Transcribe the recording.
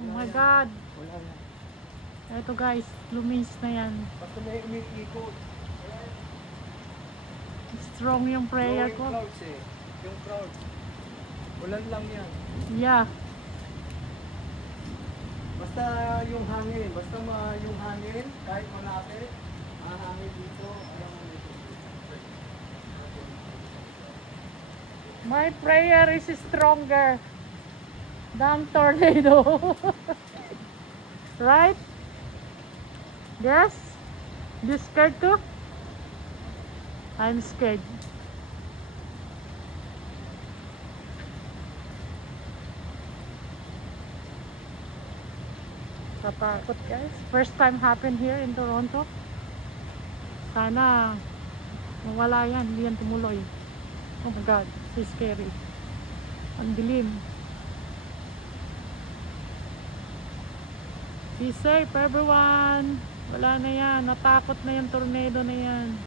Oh my God. Wala na. Ito guys, lumis na yan. Basta may umiikot. Strong yung prayer Glowing ko. clouds eh. Yung cloud. Ulan lang yan. Yeah. Basta yung hangin. Basta yung hangin, kahit malapit, hangin dito. Alam mo dito. My prayer is stronger than tornado. Right? Yes? You scared too? I'm scared. Katakot guys. First time happen here in Toronto. Sana mawala yan. Hindi yan tumuloy. Oh my God. So scary. Ang dilim. Be safe everyone. Wala na yan. Natakot na yung tornado na yan.